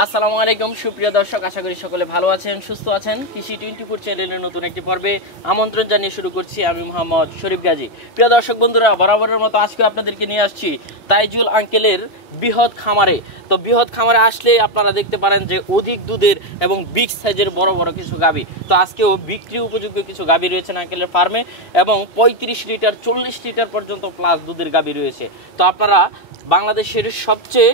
আসসালামু আলাইকুম সুপ্রিয় দর্শক, আশা করি সকলে ভালো আছেন, সুস্থ আছেন। কৃষি 24 চ্যানেলের নতুন একটি পর্বে আমন্ত্রণ জানিয়ে শুরু করছি আমি মোহাম্মদ শরীফ গাজী। প্রিয় দর্শক বন্ধুরা, বরাবরের মতো আজকে আপনাদেরকে নিয়ে আসছি তাইজুল আঙ্কেলের বৃহৎ খামারে। তো বৃহৎ খামারে আসলে আপনারা দেখতে পারেন যে অধিক দুধের এবং বিগ সাইজের বড় বড় কিছু গাভী। তো আজকেও বিক্রি উপযোগ্য কিছু গাভী রয়েছে আঙ্কেলের ফার্মে, এবং 35 লিটার 40 লিটার পর্যন্ত প্লাস দুধের গাভী রয়েছে। তো আপনারা বাংলাদেশের সবচেয়ে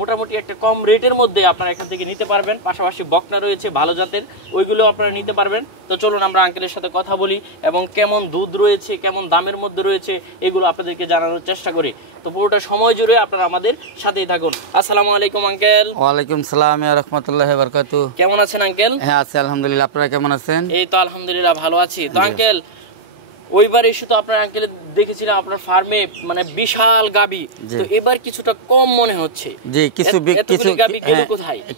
মোটামুটি একটা কম রেটের মধ্যে আপনারা এখান থেকে নিতে পারবেন। পাশাপাশি বকনা রয়েছে ভালো জাতের, ওইগুলো আপনারা নিতে পারবেন। তো চলুন আমরা আঙ্কেলের সাথে কথা বলি এবং কেমন দুধ রয়েছে, কেমন দামের মধ্যে রয়েছে, এগুলো আপনাদেরকে জানানোর চেষ্টা করি। তো পুরোটা সময় জুড়ে আপনারা আমাদের সাথেই থাকুন। আসসালামু আলাইকুম আঙ্কেল। ওয়ালাইকুম সালাম ওয়া রাহমাতুল্লাহি ওয়া বারাকাতুহু। কেমন আছেন আঙ্কেল? হ্যাঁ আছি আলহামদুলিল্লাহ, আপনারা কেমন আছেন? এই তো আলহামদুলিল্লাহ ভালো আছি। তো আঙ্কেল, ওইবার এসে তো আপনার আঙ্কেল দেখেছিলাম আপনার ফার্মে মানে বিশাল গাবি, তো এবার কিছুটা কম মনে হচ্ছে। জি, কিছু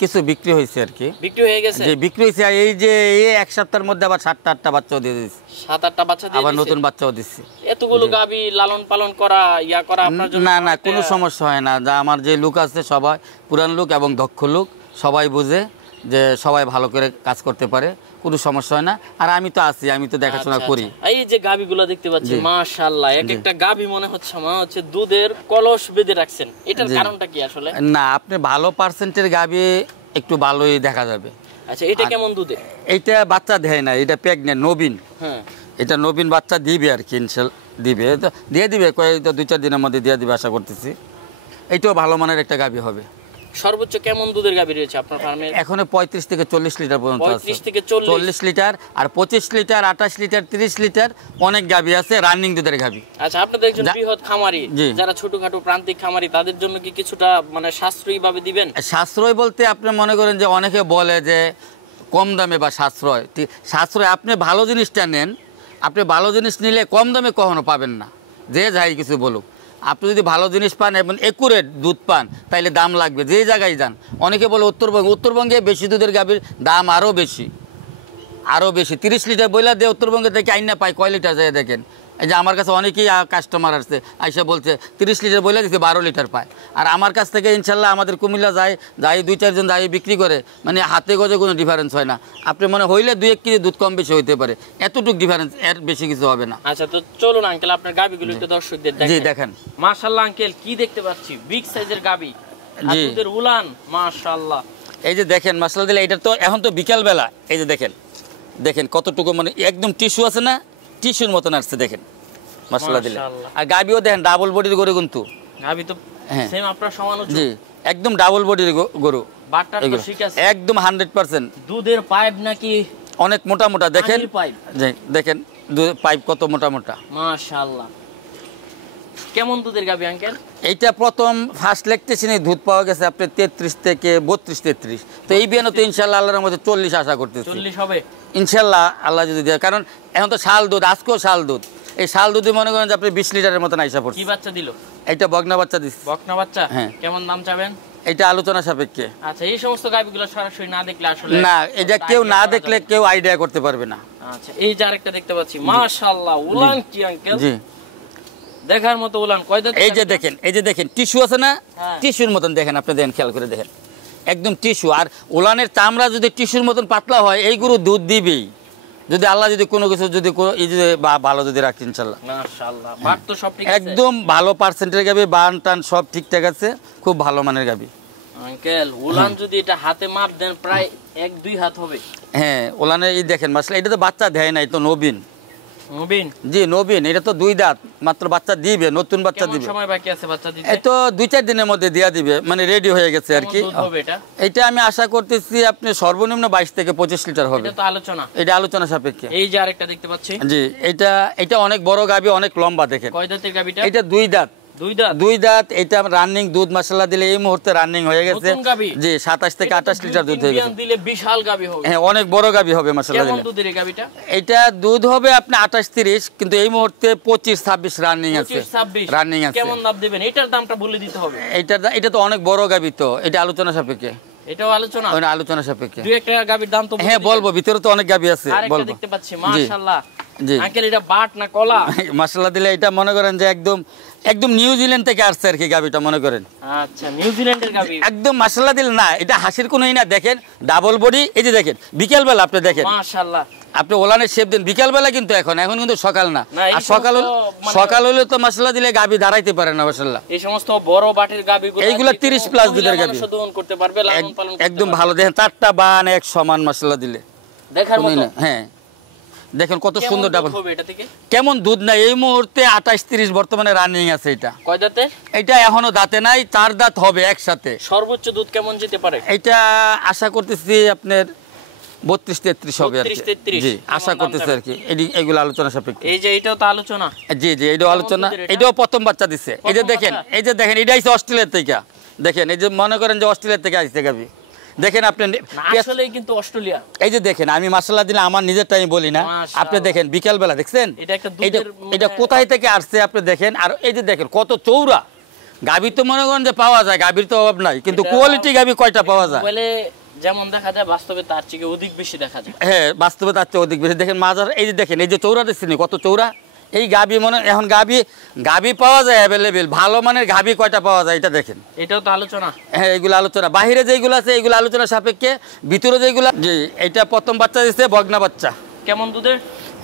কিছু বিক্রি হয়েছে আর কি। বিক্রি হয়ে গেছে? জি বিক্রি হয়েছে। এই যে এই এক সপ্তাহের মধ্যে আবার 7-8টা বাচ্চাও দিয়ে দিয়েছে। 7-8টা বাচ্চা দিয়ে আবার নতুন বাচ্চাও দিচ্ছে। এতগুলো গাবি লালন পালন করা করা আপনার জন্য না কোনো সমস্যা হয় না। যা আমার যে লোক আছে সবাই পুরান লোক এবং দক্ষ লোক, সবাই বুঝে যে সবাই ভালো করে কাজ করতে পারে, কোনো সমস্যা হয় না। আর আমি তো আছি, আমি তো দেখাশোনা করি। এই যে গাবিগুলো দেখতে পাচ্ছি মাশাআল্লাহ, এক একটা গাবি মনে হচ্ছে দুধের কলস বেঁধে রাখছেন। এটার কারণটা কি আসলে? না, আপনি ভালো পার্সেন্টের গাবি একটু ভালোই দেখা যাবে। আচ্ছা, এটা কেমন দুধে? এইটা বাচ্চা দেয় না, এটা প্রেগনেন্ট নবীন। হ্যাঁ, এটা নবীন বাচ্চা দিবে আর কি, দিবে তো দিয়ে দিবে, কয়েক 2-4 দিনের মধ্যে দিয়ে দিবে আশা করতেছি। এইটাও ভালো মানের একটা গাবি হবে। সর্বোচ্চ কেমন দুধের গাবি রয়েছে আপনার ফার্মে? এখন 35 থেকে 40 লিটার পর্যন্ত আছে। 35 থেকে 40 লিটার আর 25 লিটার 28 লিটার 30 লিটার অনেক গাবি আছে, রানিং দুধের গাবি। আচ্ছা, আপনাদের একজন বৃহৎ খামারি, যারা ছোটখাটো প্রান্তিক খামারি, তাদের জন্য কি কিছুটা মানে সাশ্রয়ী ভাবে দিবেন? সাশ্রয় বলতে আপনি মনে করেন যে অনেকে বলে যে কম দামে বা সাশ্রয়, সাশ্রয় আপনি ভালো জিনিসটা নেন। আপনি ভালো জিনিস নিলে কম দামে কখনো পাবেন না, যে যাই কিছু বলুক। আপনি যদি ভালো জিনিস পান এবং একুরেট দুধ পান, তাইলে দাম লাগবে যে জায়গায় যান। অনেকে বলে উত্তরবঙ্গে বেশি দুধের গাভীর দাম আরও বেশি। 30 লিটার বইলা দিয়ে উত্তরবঙ্গে থেকে আইনা পায় কয় লিটার যায় দেখেন। এই যে আমার কাছে অনেকেই কাস্টমার আসছে, আইসা বলছে 30 লিটার বইলা দিচ্ছে 12 লিটার পায়। আর আমার কাছ থেকে ইনশাল্লাহ আমাদের কুমিল্লা যাই 2-4 জন যাই বিক্রি করে, মানে হাতে গজে কোনো ডিফারেন্স হয় না। আপনি মনে হইলে 2-1 কেজি দুধ কম বেশি হইতে পারে, এতটুকু ডিফারেন্স, এর বেশি কিছু হবে না। আচ্ছা, তো চলুন আঙ্কেল আপনার গাবিগুলো একটু দর্শকদের দেখান। জি দেখেন মাশাআল্লাহ আঙ্কেল, কি দেখতে পাচ্ছি বিগ সাইজের গাবি, আর দুধের উলান মাশাআল্লাহ। এই যে দেখেন মাশাআল্লাহ দিলে, এটা তো এখন তো বিকেল বেলা, এই যে দেখেন কতটুকু মানে একদম টিস্যু আছে না, টিস্যুর মতন আসছে দেখেন মাশাআল্লাহ দিলে। আর গাবিও দেখেন ডাবল বডির গরু, কিন্তু গাবি তো সেম আপনার সমান উঁচু। জি একদম ডাবল বডির গরু, বাটটা তো ঠিক আছে একদম 100%। দুধের পাইপ নাকি অনেক মোটা দেখেন, দেখেন পাইপ কত মোটা মাশাআল্লাহ। কেমন দুধের গাবি আঙ্কেল? এইটা প্রথম ফার্স্ট লেকটেশনে দুধ পাওয়া গেছে আপনার 33 থেকে 32-33। তো এই বিয়ানো তো ইনশাআল্লাহ আল্লাহর মধ্যে 40 আশা করতেছি। 40 হবে ইনশাআল্লাহ, আল্লাহ যদি দেয়। কারণ এখন তো শাল দুধ, আজকেও শাল দুধ। এই শাল দুধে মনে করেন যে আপনি 20 লিটারের মতন আইসা পড়ছে। কি বাচ্চা দিল? এইটা বকনা বাচ্চা দিচ্ছে। বকনা বাচ্চা? হ্যাঁ। কেমন দাম চাবেন? এটা আলোচনা সাপেক্ষে। আচ্ছা, এই সমস্ত গাবিগুলো সরাসরি না দেখলে আসলে না, এটা কেউ না দেখলে কেউ আইডিয়া করতে পারবে না। আচ্ছা, এই যে আরেকটা দেখতে পাচ্ছি মাশাআল্লাহ, উলান কি আঙ্কেল? জি দেখার মতো উলান। কয় দাঁত? এই যে দেখেন টিস্যু আছে না, টিস্যুর মতন দেখেন, আপনি দেখেন খেয়াল করে দেখেন, একদম টিস্যু। আর উলানের চামড়া যদি টিস্যুর মতন পাতলা হয়, এই গরু দুধ দিবেই, যদি আল্লাহ যদি কোনো কিছু যদি ভালো যদি রাখি ইনশাআল্লাহ। মাশাআল্লাহ, বাট তো সব ঠিক আছে, একদম ভালো পার্সেন্টের গাবি, বান টান সব ঠিকঠাক আছে, খুব ভালো মানের গাবি আঙ্কেল। উলান যদি এটা হাতে মাপ দেন প্রায় 1-2 হাত হবে। হ্যাঁ, উলানের এই দেখেন মাশাআল্লাহ, এটা তো বাচ্চা দেয় না, তো নবীন। জি নবীন, এটা তো 2 দাঁত মাত্র, বাচ্চা দিবে, নতুন বাচ্চা দিবে। কেমন সময় বাকি আছে বাচ্চা দিতে? এই তো 2-4 দিনের মধ্যে দিয়া দিবে, মানে রেডি হয়ে গেছে আর কি। এটা আমি আশা করতেছি আপনি সর্বনিম্ন 22 থেকে 25 লিটার হবে। এটা আলোচনা সাপেক্ষে। এই যে আরেকটা দেখতে পাচ্ছি, জি এটা অনেক বড় গাবি, অনেক লম্বা দেখেন। কয় দাঁতের গাবিটা? এটা 2 দাঁত। 2 দাঁত। এটা রানিং দুধ মাশাআল্লাহ দিলে এই মুহূর্তে রানিং হয়ে গেছে। জি 27 থেকে 28 লিটার দুধ হয়ে গেছে। দিলে বিশাল গাবি হবে। হ্যাঁ, অনেক বড় গাবি হবে মাশাআল্লাহ। কেমন দুধের এই গাবিটা? এটা দুধ হবে আপনি 28-30, কিন্তু এই মুহূর্তে 25-26 রানিং আছে। 25-26 রানিং আছে। কেমন দাম দিবেন? এটার দামটা বলে দিতে হবে। এটা তো অনেক বড় গাবি, তো এটা আলোচনা সাপেক্ষে। এটাও আলোচনা? আলোচনা সাপেক্ষে। 2-1 গাবির দাম তো হ্যাঁ বলবো, ভিতরে তো অনেক গাবি আছে, বলবো। দেখতে পাচ্ছি মাশাআল্লাহ, জি। আঙ্কেল এটা বাট না কলা? মাশাআল্লাহ দিলে এটা মনে করেন যে একদম একদম নিউজিল্যান্ড থেকে আসছে আর কি গাবিটা মনে করেন। আচ্ছা, নিউজিল্যান্ডের গাবি। একদম মাশাআল্লাহ দিলে না, এটা হাসির কোনোই না। দেখেন ডাবল বডি, এই যে দেখেন বিকেলবেলা আপনি দেখেন, মাশাআল্লাহ। আপনি ওলানের শেপ দেন বিকালবেলা, কিন্তু এখন কিন্তু সকাল না। না, এই আর সকাল সমস্ত সকাল হলে তো মাশাআল্লাহ দিলে গাবি দাঁড়াইতে পারে না মাশাআল্লাহ। এই সমস্ত বড় বাটের গাবিগুলো এইগুলা 30 প্লাস দুধের গাবি দহন করতে পারবে, লালন পালন করতে একদম পারবে। ভালো। দেখেন চারটা বান এক সমান মাশাআল্লাহ দিলে দেখার কোনোই মতো। না। হ্যাঁ দেখেন কত কেমন সুন্দর দুধ ডাবল। হবে এটা থেকে? কেমন দুধ নাই এই মুহূর্তে 28-30 বর্তমানে রানিং আছে। এটা কয় দাঁতে? এটা এখনো দাঁতে নাই, 4 দাঁত হবে একসাথে। সর্বোচ্চ দুধ কেমন যেতে পারে? এটা আশা করতেছি আপনার 32-33 হবে আর কি। 32-33 জি আশা করতেছি আর কি। এগুলো আলোচনা সাপেক্ষে। এই যে এটাও তো আলোচনা। জি জি এটাও আলোচনা। দুধের এটা? এটাও প্রথম বাচ্চা দিচ্ছে। এই যে প্রথম দেখেন, বাচ্চা? এই যে দেখেন, এটা হচ্ছে অস্ট্রেলিয়া থেকে। দেখেন এই যে মনে করেন যে অস্ট্রেলিয়া থেকে আসছে গাবি। দেখেন আপনি না, আসলেই কিন্তু অস্ট্রেলিয়া। এই যে দেখেন, আমি মাশাআল্লাহ দিলে আমার নিজেরটা আমি বলি না, মাশাআল্লাহ। আপনি দেখেন বিকালবেলা দেখছেন এটা একটা এটা দুধের এটা কোথায় থেকে আসছে আপনি দেখেন। আর এই যে দেখেন কত চৌড়া গাভী, তো মনে করেন যে পাওয়া যায়, গাভীর তো অভাব নাই, কিন্তু এটা- কোয়ালিটি গাভী কয়টা পাওয়া যায়? বলে যেমন দেখা যায়, বাস্তবে তার থেকে অধিক বেশি দেখা যায়। হ্যাঁ বাস্তবে তার চেয়ে অধিক বেশি। দেখেন মাজার, এই যে দেখেন এই যে চৌড়া দেখছেন কত চৌড়া। এই গাভী মনে এখন গাভী পাওয়া যায় অ্যাভেলেবেল, ভালো মানের গাভী কয়টা পাওয়া যায় এটা দেখেন। এটাও তো আলোচনা। হ্যাঁ এগুলো আলোচনা। বাহিরে যেগুলো আছে এগুলো আলোচনা সাপেক্ষে, ভিতরে যেগুলো। জি এটা প্রথম বাচ্চা দিচ্ছে, বগনা বাচ্চা। কেমন দুধের?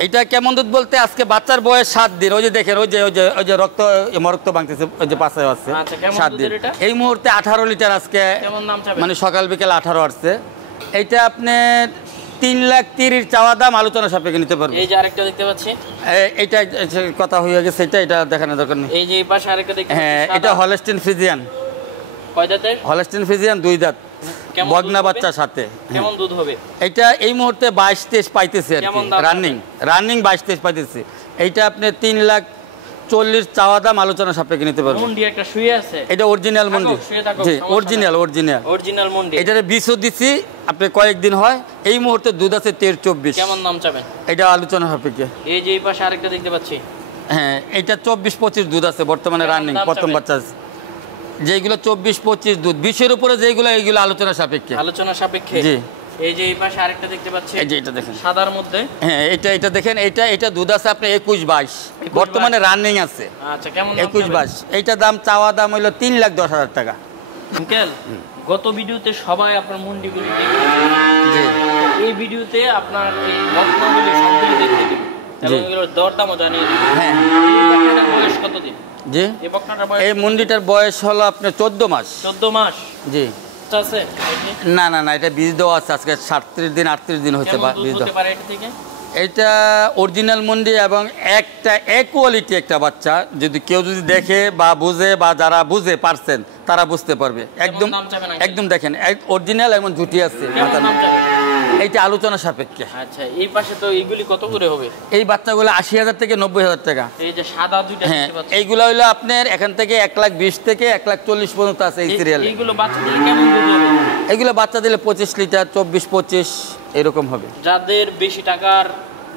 এটা কেমন দুধ বলতে আজকে বাচ্চার বয়স 7 দিন। ওই যে দেখেন ওই যে রক্ত মরক্ত ভাঙতেছে, ওই যে পাশে আছে আচ্ছা, কেমন 7 দিন। দুধের এটা? এই মুহূর্তে 18 লিটার আজকে, কেমন দাম চাবেন? মানে সকাল বিকেল 18 আসছে। এইটা আপনার 3,30,000 চাওয়া দাম, আলোচনা সাপেক্ষে নিতে পারবে। এই যে আরেকটা দেখতে পাচ্ছি। এইটা কথা হয়ে গেছে, এটা দেখানোর দরকার নেই। এই যে এই পাশে আরেকটা দেখতে হ্যাঁ পাচ্ছি, এটা সাদা। Holstein Friesian. কয় দাঁতের? হলস্টিন ফ্রিজিয়ান 2 দাঁত, কেমন বগনা দুধ হবে? বাচ্চার সাথে। কেমন দুধ হবে? এটা এই মুহূর্তে 22-23 পাইতেছে আর কি। কেমন দাম রানিং 22-23 পাইতেছে। এইটা আপনি 3,40,000 চাওয়া দাম, আলোচনা সাপেক্ষে নিতে পারবেন। মুন্ডি একটা শুয়ে আছে। এটা অরিজিনাল মন্দির। শুয়ে থাকো, জি সমস্যা অরিজিনাল। অরিজিনাল মুন্ডি। এটারে বিষও দিছি আপনি কয়েকদিন হয়। এই মুহূর্তে দুধ আছে 13-24। কেমন দাম চাবেন? এটা আলোচনা সাপেক্ষে। এই যে এই পাশে আরেকটা দেখতে পাচ্ছি। হ্যাঁ এটা 24-25 দুধ আছে বর্তমানে কেমন রানিং, দাম প্রথম চাবেন? বাচ্চা আছে। যেগুলো 24-25 দুধ, 20-এর উপরে যেগুলো এইগুলো আলোচনা সাপেক্ষে। আলোচনা সাপেক্ষে। জি এই যে এই পাশে আরেকটা দেখতে পাচ্ছি, এই যে এটা দেখেন। সাদার মধ্যে। হ্যাঁ এটা দেখেন, এটা দুধ আছে আপনার 21-22 বর্তমানে রানিং আছে। আচ্ছা, কেমন দাম 21-22। এইটা দাম চাওয়া দাম হইলো 3,10,000 টাকা। আঙ্কেল, গত ভিডিওতে সবাই আপনার মুন্ডিগুলি দেখে, জি এই ভিডিওতে আপনার এই রত্নগুলি সবগুলি দেখতে দিন এবং জি। এগুলোর দরদামও জানিয়ে দিন। হ্যাঁ এই বকনাটার বয়স কতদিন? জি এই বকনাটার বয়স এই মন্ডিটার বয়স হলো আপনার 14 মাস। 14 মাস জি আছে। না এটা বীজ দেওয়া আছে আজকে 37 দিন 38 দিন হচ্ছে কেমন দুধ বীজ হতে দেওয়া। পারে এটা থেকে? এটা অরিজিনাল মন্ডি এবং এক কোয়ালিটি একটা বাচ্চা। যদি কেউ যদি দেখে বা বুঝে, বা যারা বুঝে পারছেন তারা বুঝতে পারবে। একদম দাম চাবেন আঙ্কেল? একদম দেখেন অরিজিনাল এবং জুটি আছে কেমন মাথার দাম মধ্যে। চাবেন? এইটা আলোচনা সাপেক্ষে। আচ্ছা, এই পাশে তো এইগুলি কত করে হবে? এই বাচ্চাগুলো 80,000 থেকে 90,000 টাকা। এই যে সাদা দুইটা হ্যাঁ দেখতে পাচ্ছি, এইগুলো হইলো আপনার এখান থেকে 1,20,000 থেকে 1,40,000 পর্যন্ত আছে এই সিরিয়ালে। এইগুলো বাচ্চা দিলে কেমন দুধ হবে? এগুলো বাচ্চা দিলে 25 লিটার 24-25 এরকম হবে। যাদের বেশি টাকার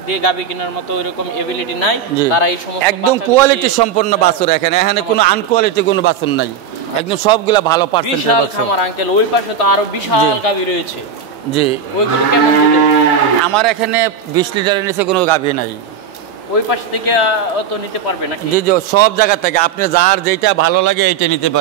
দিয়ে গাবি কেনার মতো এরকম এবিলিটি নাই, জি তারা এই সমস্ত একদম বাচ্চাদের কোয়ালিটি দিয়ে সম্পন্ন বাছুর। এখানে কোনো আনকোয়ালিটি কোনো বাছুর নাই, একদম সবগুলা ভালো পার্সেন্টের বিশাল বাছুর। খামার আঙ্কেল, ওই পাশে তো আরো বিশাল জি। গাবি রয়েছে, জি ওইগুলো কেমন দিতে? আমার এখানে 20 লিটারের নিচে কোনো গাভী নাই। ওই পাশ থেকে অত নিতে পারবে নাকি? জি সব জায়গা থেকে আপনি যার যেটা ভালো লাগে এইটা নিতে পারেন।